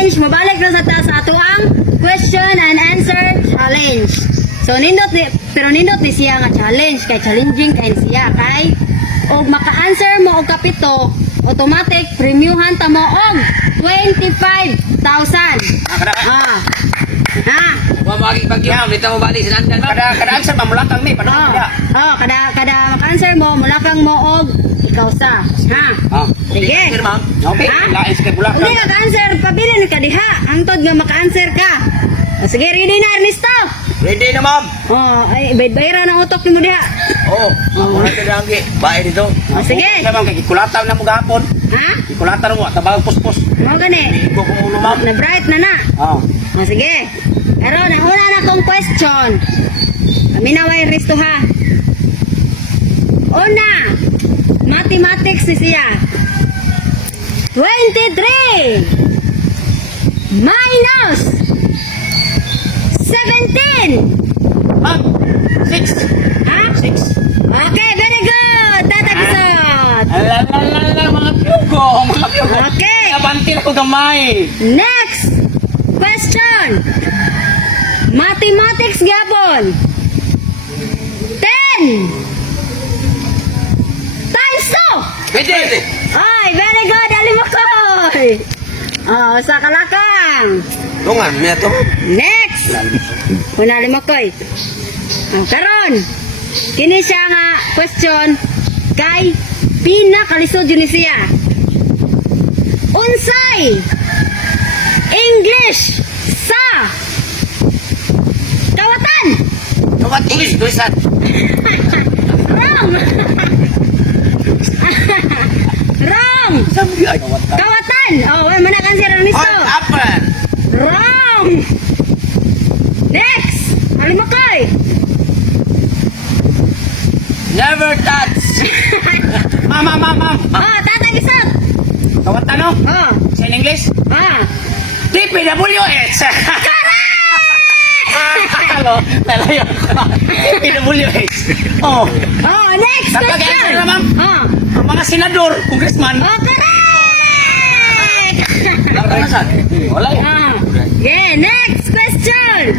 challenge, mabalik na sa ta sa ato ang question and answer challenge. So nindot ni pero nindot ni siya nga challenge kay challenging kay siya kay og maka-answer mo og kapito, automatic premiuhan ta mo og 25,000. Ah. Ha? Wa magi bagyo, dito mo balik sa nandan. Kada kada answer mamulatang ni Oh, padung ya. oh, kada kada maka-answer mo, mula kang mo og ikaw sa. Ha? Ah. Sige. Sige, ma'am. Okay, Ha? lain sa bulak. Hindi ka ka-answer, pabili ka diha. Angtod nga maka-answer ka. O, sige, ready na, Ernesto. Ready na, ma'am. Oh, ay, bayad-bayra ng utok ni mo diha. Oh, ako na ito lang Bae dito. Oh, sige. Sa ma'am, kay na mo gahapon. Ha? Kulataw mo, tabang puspos. Mo gani. Iko ko ulo, ma'am. Na bright na na. Ah. O, sige. Pero, nauna na kong question. Kami na way resto ha. Mathematics ni siya. 23 minus 17. Ma'am, six. Ha? Six. Okay, very good. Tata Gisot. Alalala, mga piyugo. Mga piyugo. Okay. Abanti na ko gamay. Next question. Mathematics gapon. 10 times 2. Pwede. Ay, very good. Dali mo ko. Oh, sa kalakang. Tungan, may to. Next. Una lima ko. Ang karon. Kini siya nga question kay pinakalisod yun siya. Unsay English sa kawatan. English, tulisan. Wrong. Wrong. Kawatan. Oh, wala man kan sir ni All apple. Wrong. Next. Alimakay. Never touch. Ma'am, ma'am, ma'am, ma'am. Oh, tatay isot. Kawat ano? Oh. Sa English? Ah. DPWH. Hello, nalayo. DPWH. Oh, Oh, next question. na, ma'am. Oh. ang mga senador, congressman. Oh, correct. Sa? Wala yun. Ah. Yeah, next question.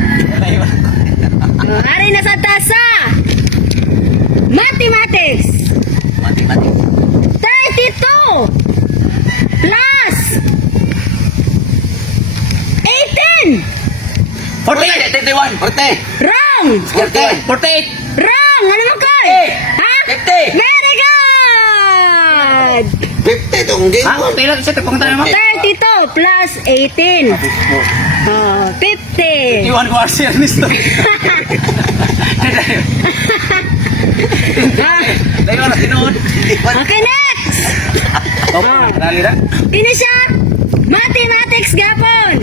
Oh, ari na sa tasa. Mathematics. Mati-mati. 32 plus 18. 48, 31. 40. Wrong. 48. 48. Wrong. Ano mo ko? Eh, Ha? 50. Very good. 50 tong game. Ha? Pila sa tapang tayo mo? 32 plus 18. Oh, 50. Iwan ko arsi Ernesto. Ah, Dayo na tinuod. okay, next. Okay, dali na. Kini siya, mathematics gapon.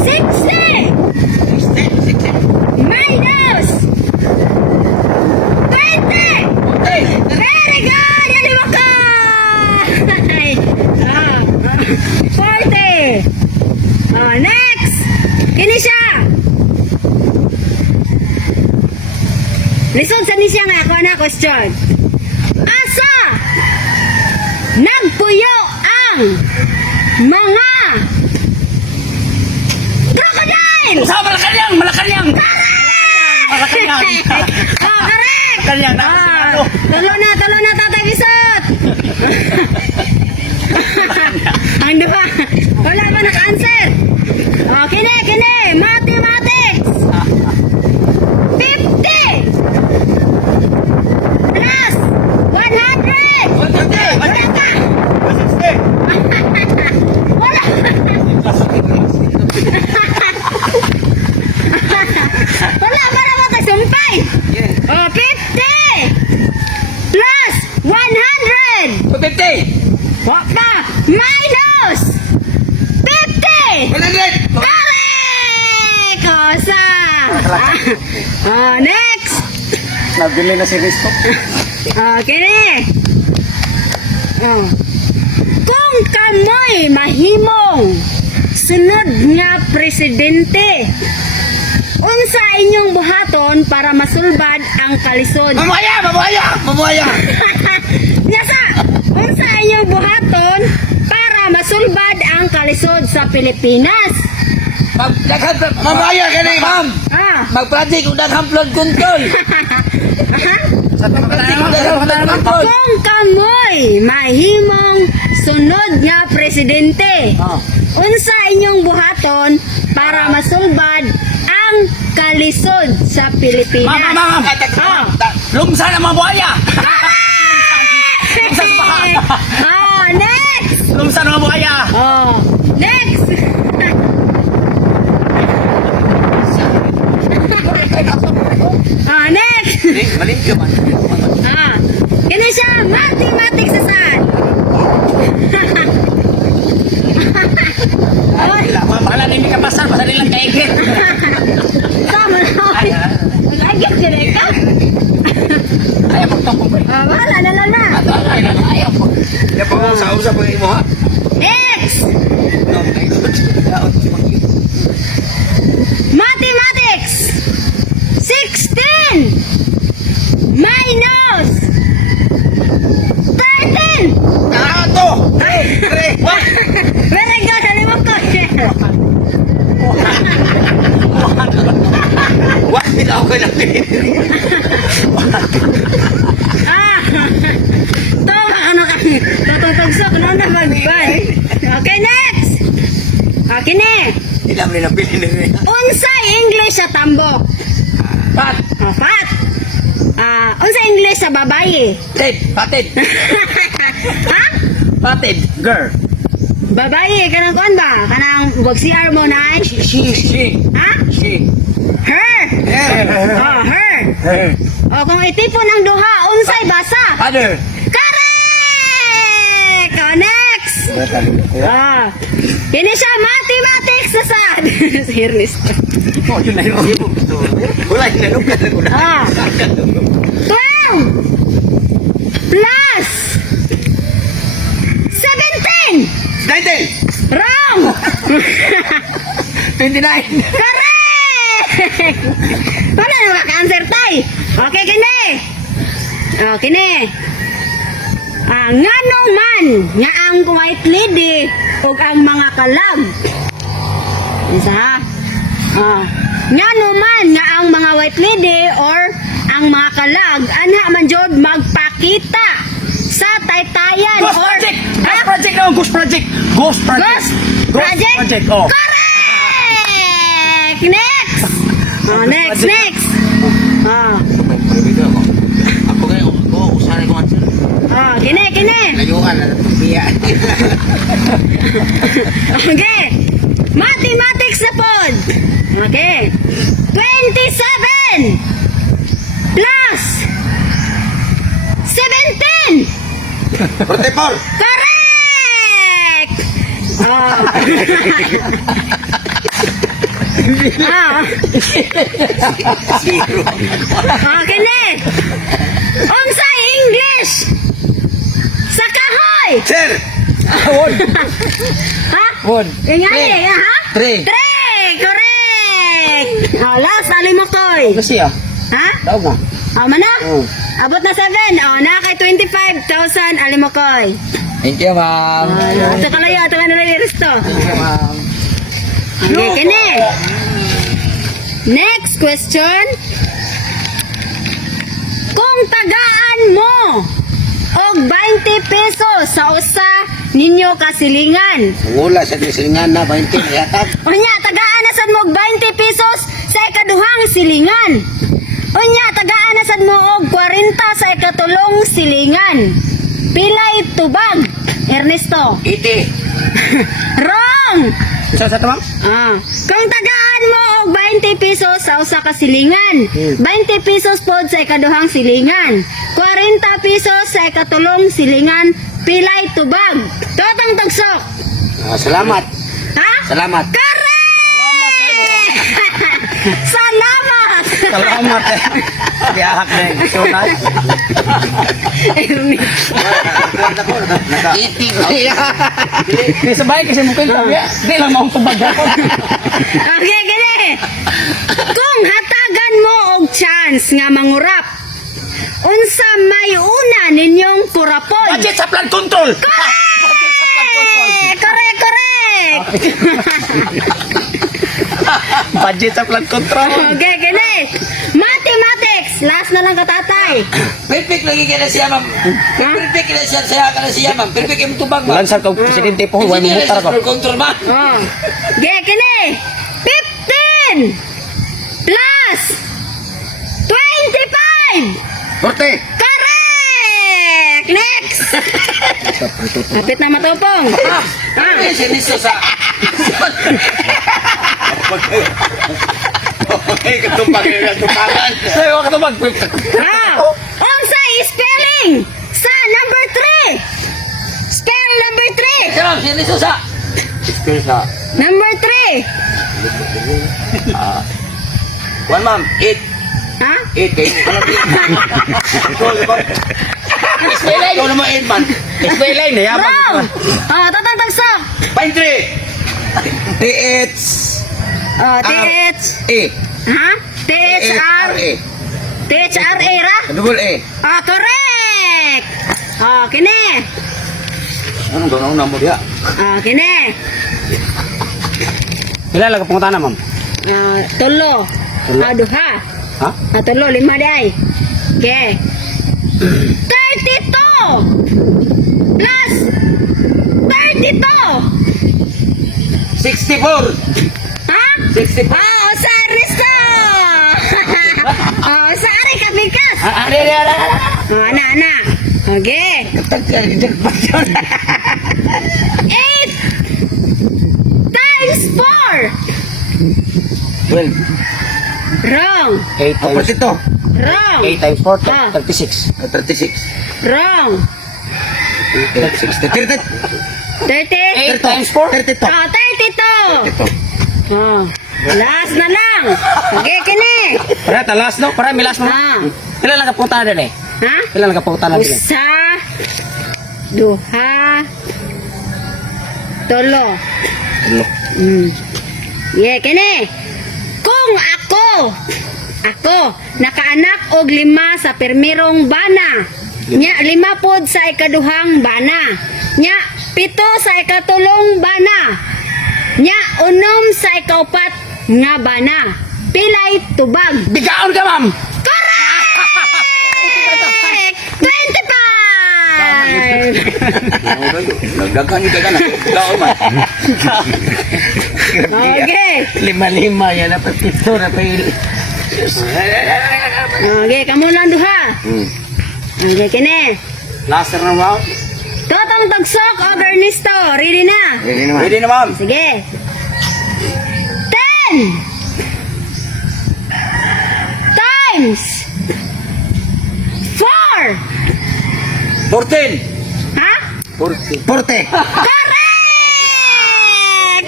60 minus 20. Very good! Yan mo ka! Ah, ah, 40. Oh, next! Kini siya! Lisod sa ni siya nga ako na question. Asa nagpuyo ang mga crocodile! Sa Malacanang, Malacanang. Malacanang. Oh, correct! Malacanang na Ah, talo na, talo na, tatay Bisot! Ano ba? Wala ba naka-answer? Kini, kini! Mathematics! 50! Plus 100! Wala ka! Wala! Wala ba na magkasumpay? Oh, 50! Plus 100! 50. Waka! Minus 50! 100. Correct! Kosa! Oh, next! Nabili na si Risco. Okay. Oh. Kung kamoy mahimong sunod nga presidente, unsa inyong buhaton para masulbad ang kalisod? Mamaya, mamaya, mamaya. Nyasa, unsa inyong buhaton para masulbad ang kalisod sa Pilipinas? Mag daghan Mamaya ka na, ma'am. Ah. Mag-project kung daghang flood control. Sa project kung daghang flood control. Kung kamoy mahimong sunod nga presidente, Oh. unsa inyong buhaton para masulbad ang kalisod sa Pilipinas? Ma'am, ma'am, ma'am. Ah. Lumsa na mga buhaya. Lumsa na mga Oh, next! Lumsa na mga buhaya. Oh, next! Ah, next! Balik ka man. Ah, siya, mathematics sa saan? Oy, Wala, ma'am, bahala na yung kapasal. Basta nilang kaigit. tama na. Lagyan ka rin ka. Ayaw magtong Ah, wala na lang na. Ayaw mo sa usap ko mo ha. Next! Mathematics! 16 minus 13! Ah, to! Pre! Pre! Very good, alam mo ko. Wah, hindi ako na Ah! Ito, ano ka? Tututugso, ano na mag-buy? Okay, next! Okay, ne. Hindi naman nila pili na rin. Unsay English sa tambok? Pat. Ah, fat. Ah, unsay English sa babae? Tip. Patid. ha? Patid. Girl. Babae, kanang kuan ba? Kanang wag CR mo na ay? She. She. Ha? She. Her! Oh, her! Her. O, kung itipon ang duha, unsay basa? Father. Ah, kini siya mathematics sa sad. Oh, yun na yun. Wala, hinanukan na ko na. Ah. 12 plus 17! 19! Wrong! 29. Correct! Wala na maka-answer tay. Okay, kini. Kini. Ah, ngano man nga ang white lady ug ang mga kalag. Isa ha? Ah, ngano man nga ang mga white lady or ang mga kalag anha man jud magpakita sa taytayan Ghost or Project! Ghost Project na! Ghost Project! Ghost Project! Ghost Project? Project, oh. Correct! Next! Oh, next, next! Oh, Ako kayo, ako, usahan ko answer. Oh, kine! Layuan na siya. Okay! Mathematics na pod! Okay! 27 plus 17! 44! Correct! Oh. ah. Okay na. Unsa English? Sa kahoy. Sir! One. Ha? One. Ingani, ha? Three. Three! Correct! Oh, last, alim mo koy. Kasi ah. Ha? Daw nga. Oh, mana? Oh. Abot na 7. Oh, na kay 25,000 alim mo koy. Thank you, ma'am. Oh, ito kalayo, ito ka nila iristo. Thank you, ma'am. Okay, kini. Next question. Kung tagaan mo og 20 pesos sa usa ninyo kasilingan. Wala sa kisilingan na, 20 na yata. Unya, tagaan na sad mo og 20 pesos sa ikaduhang silingan. Unya, tagaan na sad mo og 40 sa ikatulong silingan. Pilay tubag. Ernesto. 80. Wrong! Isa sa tamang? Ah, kung tagaan mo og 20 pesos sa usa ka silingan, 20 pesos pod sa ikaduhang silingan, 40 pesos sa ikatulong silingan, pilay tubag. Totong tagsok. Ah, salamat. Ha? Salamat. Correct! Salamat! Salamat eh. Biyahak na yung sunay. Iti ko niya. Di sabay kasi mungkin tabi. Di lang maong tubag ako. Okay, gani. Kung hatagan mo og chance nga mangurap, unsa may una ninyong kurapon? Budget sa plan control. Correct! Correct, correct! Budget sa flood control. Okay, kini. Mathematics. Last na lang katatay. Perfect lagi kaya siya, ma'am. Perfect kaya siya, saya ka na siya, ma'am. Perfect yung tubag, ma'am. Lansar kang presidente po, huwag mo mutar ko. Flood control, ma'am. Oh. Okay, kini. 15 plus 25. Korte! Correct! Next! Kapit na matupong. Ah, ano yung siniso sa... Okay, katupag, katupagan. Sa'yo ka tubag. Ah! Unsa spelling sa number 3? Spell number 3. Siya, ma'am, siniso sa... Number 3. One, ma'am. Eight. Ha? Eight. Ano Spelling. Ikaw naman eight, man. Spelling na yaman. Wrong! Oh, tatang tagsak. Pine tree. T-H... Oh, TH. A. Ha? THR. A. THRA ra? Double A. Ah, correct! Oh, kini. Ano ba ang number ya? Ah, kini. Kailan lang kapunta na, ma'am? Ah, tulo. Tulo. Ah, duha. Ha? Ah, tulo, lima day. Okay. 32 plus 32. 64. Ha? 64. Ah, sa Risto! oh, sa Ari Kapikas. Ah, ano, ano, ano, ano? Oh, ana, ana. Okay. 8 times 4. Well, Wrong. 8 apa times... ito? Wrong. 8 times 4, Ah. 36. 36. Wrong. 60. 30. 30. 8 times 4? 32. Oh, 32. Ito. Oh. Last na lang. Okay, kini. Para talas, no? Para milas mo. Ah. Kailan lang kapunta na din eh? Ha? Kailan lang kapunta na din eh? Usa. Duha. Tolo. Mm. Yeah, kini. Kung ako, ako, nakaanak og lima sa permirong bana, nya lima pod sa ikaduhang bana, nya pito sa ikatulong bana, nya unom sa ikaupat nga bana. Pilay tubag. Bigaon ka, ma'am. 25! Nagdagan yung dagan. Bigaon, man. Okay. Lima-lima yan. Dapat pito na pa yun. Okay, kamu lang duha. Okay, kini. Last na round. Totong tagsok o Ernesto. Ready na? Ready na, ma'am. Ready na, ma'am. Sige. 10 times 4. 14. Ha? 40. Correct!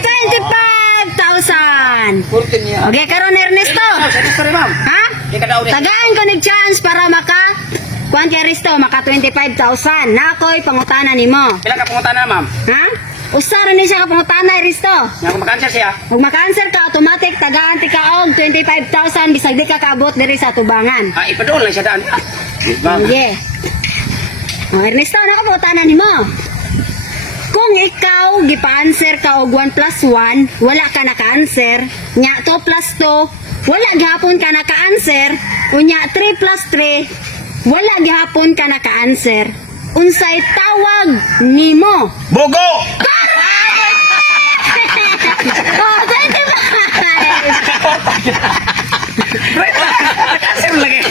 25,000. 14 niya. Okay, karon Ernesto. Sorry, ma'am. Ha? Tagaan ko ni chance para maka Kuan kay Risto, maka 25,000. Nakoy pangutana nimo. Kailan kapunta na, ma'am? Ha? Usa rin ni siya ka pangutana Risto. Nga kung makansya siya. Kung maka-answer ka, automatic tagaan ti ka og 25,000 bisag di ka kaabot diri sa tubangan. Ah, ipadoon lang siya daan. Yes, ma'am. Okay. Ang Ernesto, ano ka putanan ni mo? Kung ikaw gipa-answer ka og 1 plus 1, wala ka naka-answer. Nya 2 plus 2, wala gihapon ka naka-answer. Unya 3 plus 3, wala gihapon ka naka-answer. Unsay tawag nimo? Bugo! oh, 25! Sir, lagi.